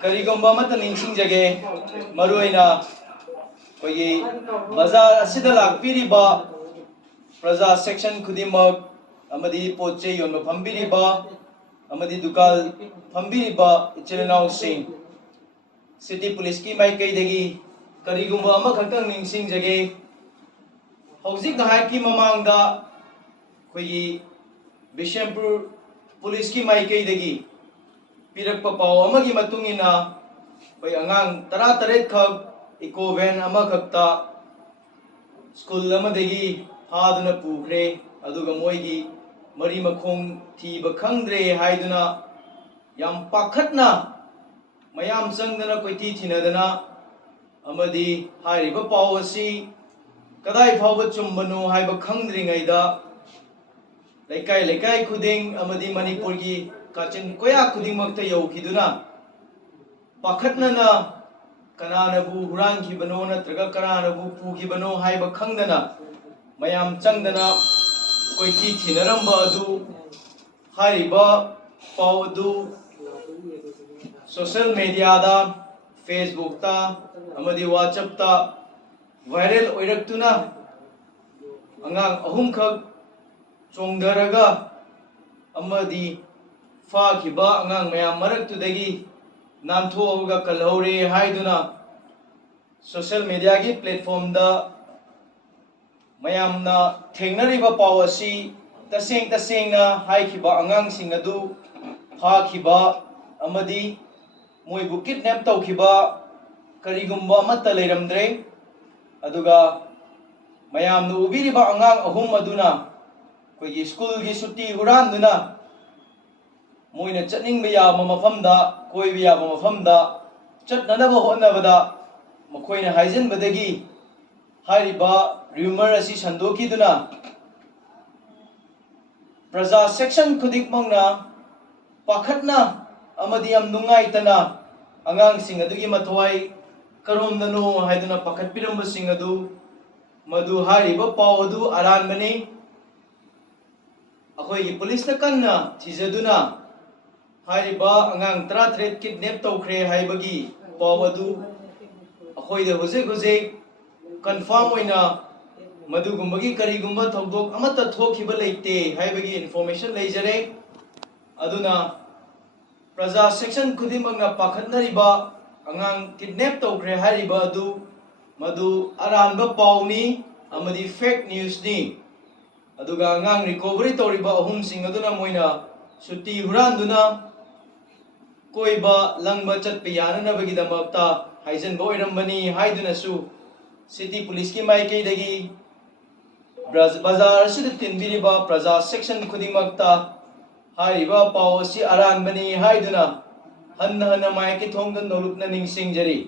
Karigomba mata ningsing jage maruoina kogi bazar asida lakpiriba praja section khudimak amadi poche yonba phambiriba amadi dukal phambiriba ichilnau sing city police ki maikai dagi karigomba ama khaktang ningsing jage hauzik nahai ki mamangda kogi Bishampur police ki maikai dagi pirakpa paw amagi matungina pai angang tara taret khak eco van ama khakta school amadagi haduna pukhre aduga moigi mari makhong thiba khangdre haiduna yam pakhatna mayam changdana koiti thinadana amadi hairiba paw asi kadai phawba chumbano haiba khangdringaida laikai laikai khuding amadi manipur gi kachin koya khuding makta yaukhiduna pakhatnana kananabu hurang khibano natraga kananabu pukhibano haiba khangdana mayam changdana koiti thinaramba adu haiba paw adu social media da Facebook ta amadi WhatsApp ta viral oiraktuna angang ahum khak chongdaraga amadi fakiba angang mayam maraktudagi namthoga kalhore haiduna social media gi platform da mayamna thengnariba pawasi tasengna haikiba angang singadu phakiba amadi moibu kidnap tawkiba karigumba amata leiramdre aduga mayamna ubiriba angang ahum aduna koigi school gi sutti huranduna moina chatningba yaba mafamda koiba yaba mafamda chatnanaba hotnabada makoina haijanbadagi hariba rumor asi sandokiduna praja section khudikmangna pakhatna amadi yam nungaitana angang sing adugi mathwai karomnano haiduna pakhat piramba sing adu madu hariba paw adu aranbani akhoi police na kanna thijaduna hariba angang 33 kidnap tawkhre haibagi paw adu akhoi da huje confirm oina madugumba karigumba thogdok amata thokhiba leite haibagi information leijare aduna praja section khudimangna pakhatnariba angang kidnap tawkhre hariba adu madu aranba pawni amadi fake news ni aduga angang recovery toriba ahum sing aduna moina sutti huranduna koiba langba chatpe yananabagi damakta haijan boirambani haiduna su city police ki maikai dagi bazar sida tinbiriba praja section khudingmakta hariba paw si aranbani haiduna hanna maiki thongda nolupna ningsingjari